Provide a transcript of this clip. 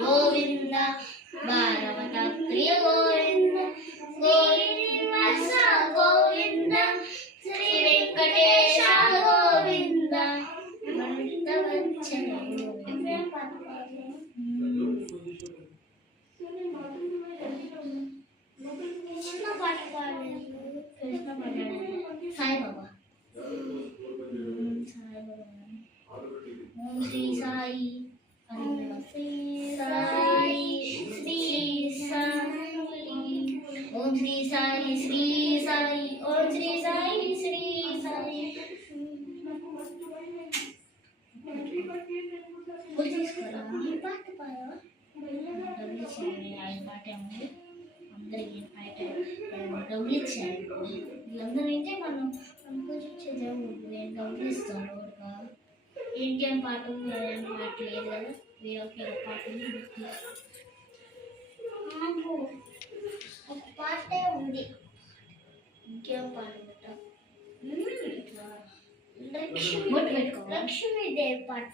గోవింద భారవత ప్రియ గోవింద శ్రీనివాస గోవింద శ్రీ వెంకటేశ గోవింద భక్తవత్సల కృష్ణ పాట పాడలేదు. కృష్ణ పాడాడు సాయిబాబా. ఓం శ్రీ సాయి శ్రీ సాయి శ్రీ సాయి ఓం శ్రీ సాయి శ్రీ సాయి ఓం శ్రీ సాయి శ్రీ సాయి. తీసుకోరా పాట పాడా ఆయన పాట ఏముంది అందరికి డబ్బులు ఇచ్చారు. వీళ్ళందరూ అయితే మనం పూజ ఇచ్చేదే డబ్బులు ఇస్తారు. ఇంకేం పాట ఏం పాట లేదు కదా, వేరే పాట ఒక పాటే ఉంది. ఇంకేం పాట లక్ష్మీదేవి పాట.